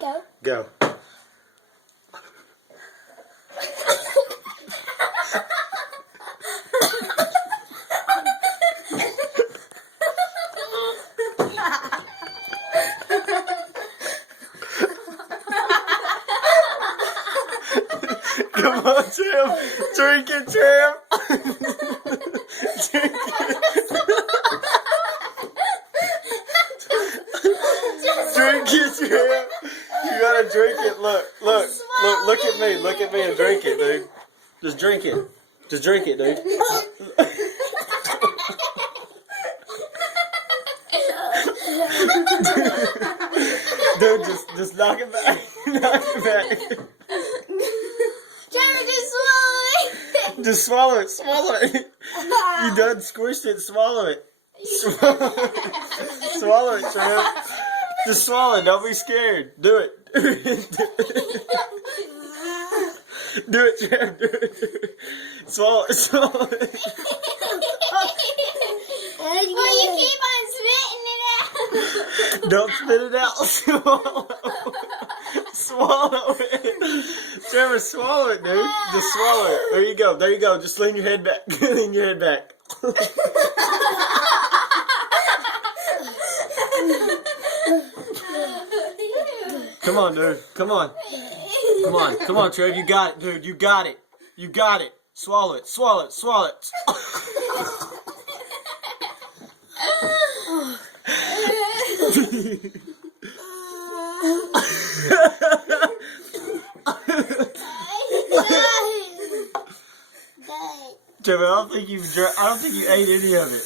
Go. Go. Come on, Tim. Drink it, Tim. Drink it. Drink it, Tim. You gotta drink it. Look at me. Look at me and drink it, dude. Just drink it. Just drink it, dude. Dude, just knock it back. Knock it back. Trevor, just swallow it. Just swallow it. Swallow it. You done squished it. Swallow it. Swallow it, Trev. Just swallow it. Don't be scared. Do it. Do it, Trev. Do it. Swallow it. Swallow it. Well, you keep on spitting it out. Don't spit it out. Swallow it. Swallow it. Trevor, swallow it, dude. Just swallow it. There you go. There you go. Just lean your head back. Lean your head back. Come on, dude. Come on. Come on. Come on, Trev. You got it, dude. You got it. You got it. Swallow it. Swallow it. Swallow it. Trevor, I don't think you ate any of it.